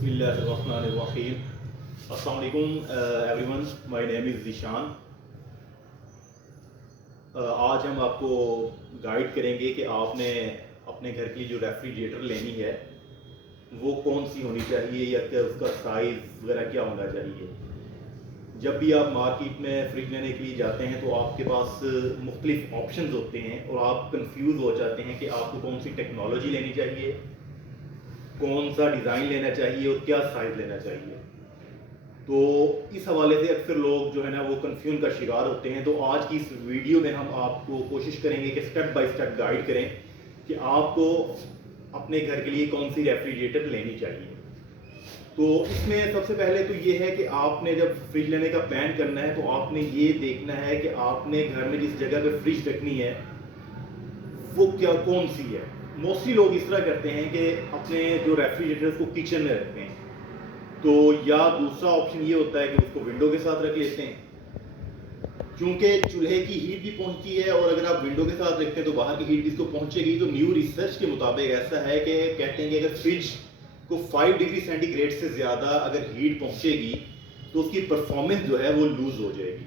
Bismillahirrahmanirrahim. Assalamu alaikum everyone. My name is Zishan. آج ہم آپ کو گائیڈ کریں گے کہ آپ نے اپنے گھر کی جو ریفریجریٹر لینی ہے وہ کون سی ہونی چاہیے یا کہ اس کا سائز وغیرہ کیا ہونا چاہیے. جب بھی آپ مارکیٹ میں فریج لینے کے لیے جاتے ہیں تو آپ کے پاس مختلف آپشنز ہوتے ہیں اور آپ کنفیوز ہو جاتے ہیں کہ آپ کو کون سی ٹیکنالوجی لینی چاہیے, کون سا ڈیزائن لینا چاہیے اور کیا سائز لینا چاہیے. تو اس حوالے سے اکثر لوگ جو ہے نا وہ کنفیوژن کا شکار ہوتے ہیں. تو آج کی اس ویڈیو میں ہم آپ کو کوشش کریں گے کہ اسٹیپ بائی اسٹیپ گائیڈ کریں کہ آپ کو اپنے گھر کے لیے کون سی ریفریجریٹر لینی چاہیے. تو اس میں سب سے پہلے تو یہ ہے کہ آپ نے جب فریج لینے کا پلان کرنا ہے تو آپ نے یہ دیکھنا ہے کہ آپ نے گھر میں جس جگہ پہ فریج رکھنی ہے وہ کیا کون سی ہے. موسٹلی لوگ اس طرح کرتے ہیں کہ اپنے جو ریفریجریٹر کو کچن میں رکھتے ہیں, تو یا دوسرا آپشن یہ ہوتا ہے کہ اس کو ونڈو کے ساتھ رکھ لیتے ہیں کیونکہ چولہے کی ہیٹ بھی پہنچتی ہے, اور اگر آپ ونڈو کے ساتھ رکھتے ہیں تو باہر کی ہیٹ بھی اس کو پہنچے گی. تو نیو ریسرچ کے مطابق ایسا ہے کہ کہتے ہیں کہ اگر فریج کو 5 ڈگری سینٹی گریڈ سے زیادہ اگر ہیٹ پہنچے گی تو اس کی پرفارمنس جو ہے وہ لوز ہو جائے گی.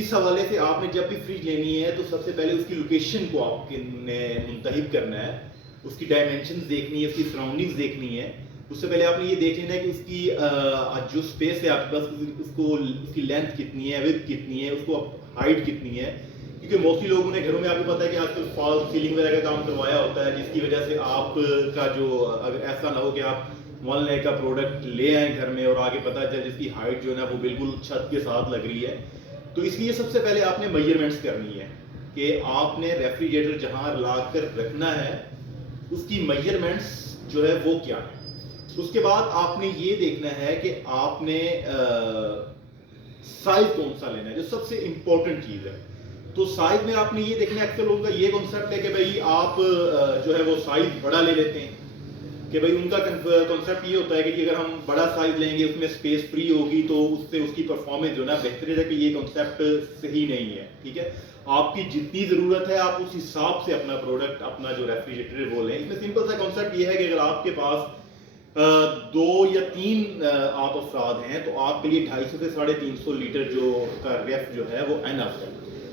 اس حوالے سے آپ نے جب بھی فریج لینی ہے تو سب سے پہلے اس کی لوکیشن کو آپ نے منتخب کرنا ہے, اس کی ڈائمینشنز دیکھنی ہے, اس کی سراؤنڈنگز دیکھنی ہے. اس سے پہلے آپ نے یہ دیکھ لینا ہے کہ اس کی جو اسپیس ہے آپ کے پاس اس کی لینتھ کتنی ہے, وڈتھ کتنی ہے, اس کو ہائٹ کتنی ہے. کیونکہ موسٹلی لوگوں نے گھروں میں آپ کو پتا ہے کہ آج کل فال سیلنگ وغیرہ کا کام کروایا ہوتا ہے, جس کی وجہ سے آپ کا جو اگر ایسا نہ ہو کہ آپ 1 لاکھ کا پروڈکٹ لے آئیں گھر میں اور آگے پتا چل جس کی ہائٹ جو ہے نا وہ بالکل چھت کے ساتھ لگ رہی ہے. تو اس لیے سب سے پہلے آپ نے میجرمنٹس کرنی ہے کہ آپ نے ریفریجریٹر جہاں لا کر رکھنا ہے اس کی میجرمنٹس جو ہے وہ کیا ہے. اس کے بعد آپ نے یہ دیکھنا ہے کہ آپ نے سائز کون سا لینا ہے, جو سب سے امپورٹنٹ چیز ہے. تو سائز میں آپ نے یہ دیکھنا ہے, اکثر لوگوں کا یہ کنسیپٹ ہے کہ بھائی آپ جو ہے وہ سائز بڑا لے لیتے ہیں, کہ بھائی ان کا کنسیپٹ یہ ہوتا ہے کہ اگر ہم بڑا سائز لیں گے اس میں اسپیس فری ہوگی تو اس سے اس کی پرفارمنس جو ہے نا بہتر ہے. کہ یہ کنسیپٹ صحیح نہیں ہے. ٹھیک ہے, آپ کی جتنی ضرورت ہے آپ اس حساب سے اپنا پروڈکٹ اپنا جو ریفریجریٹر ہے وہ لیں. اس میں سمپل سا کنسیپٹ یہ ہے کہ اگر آپ کے پاس 2 یا 3 آپ افراد ہیں تو آپ کے لیے 250 سے 350 لیٹر جو کا ریف جو ہے وہ انف ہے,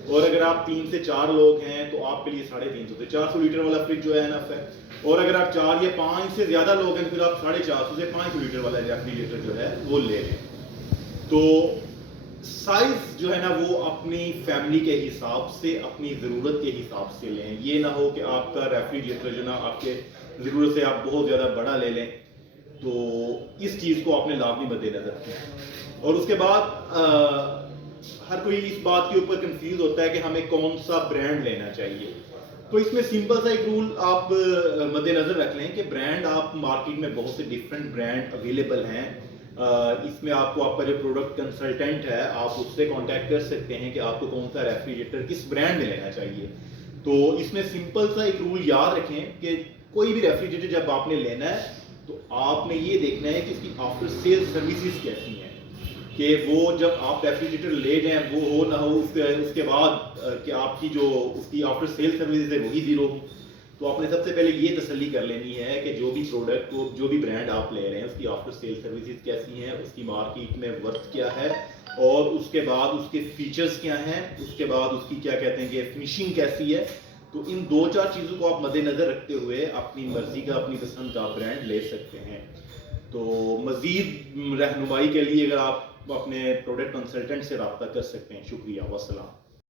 اور اگر آپ 3 سے 4 لوگ ہیں تو آپ کے لیے 350 سے 400 لیٹر والا فریج جو ہے انف ہے, اور اگر آپ 4 یا 5 سے زیادہ لوگ ہیں پھر آپ 450 سے 500 لیٹر والا ریفریجریٹر جو ہے وہ لے لیں. تو سائز جو ہے نا وہ اپنی فیملی کے حساب سے اپنی ضرورت کے حساب سے لیں. یہ نہ ہو کہ آپ کا ریفریجریٹر جو نا آپ کے ضرورت سے آپ بہت زیادہ بڑا لے لیں. تو اس چیز کو آپ نے لازمی مد نظر رکھیں. اور اس کے بعد ہر کوئی اس بات کے اوپر کنفیوز ہوتا ہے کہ ہمیں کون سا برانڈ لینا چاہیے. تو اس میں سمپل سا ایک رول آپ مد نظر رکھ لیں کہ برانڈ آپ مارکیٹ میں بہت سے ڈفرینٹ برانڈ اویلیبل ہیں. اس میں آپ کو آپ کا جو پروڈکٹ کنسلٹنٹ ہے آپ اس سے کانٹیکٹ کر سکتے ہیں کہ آپ کو کون سا ریفریجریٹر کس برانڈ میں لینا چاہیے. تو اس میں سمپل سا ایک رول یاد رکھیں کہ کوئی بھی ریفریجریٹر جب آپ نے لینا ہے تو آپ نے یہ دیکھنا ہے کہ اس کی آفٹر سیل سروسز کیسی ہیں, کہ وہ جب آپ ریفریجریٹر لے جائیں وہ ہو نہ ہو اس کے بعد کہ آپ کی جو اس کی آفٹر سیل سروسز ہے وہی زیرو ہو. تو آپ نے سب سے پہلے یہ تسلی کر لینی ہے کہ جو بھی پروڈکٹ کو جو بھی برانڈ آپ لے رہے ہیں اس کی آفٹر سیل سروسز کیسی ہیں, اس کی مارکیٹ میں ورتھ کیا ہے, اور اس کے بعد اس کے فیچرز کیا ہیں, اس کے بعد اس کی کیا کہتے ہیں کہ فنیشنگ کیسی ہے. تو ان 2-4 چیزوں کو آپ مد نظر رکھتے ہوئے اپنی مرضی کا اپنی پسند کا برانڈ لے سکتے ہیں. تو مزید رہنمائی کے لیے اگر آپ اپنے پروڈکٹ کنسلٹنٹ سے رابطہ کر سکتے ہیں. شکریہ, والسلام.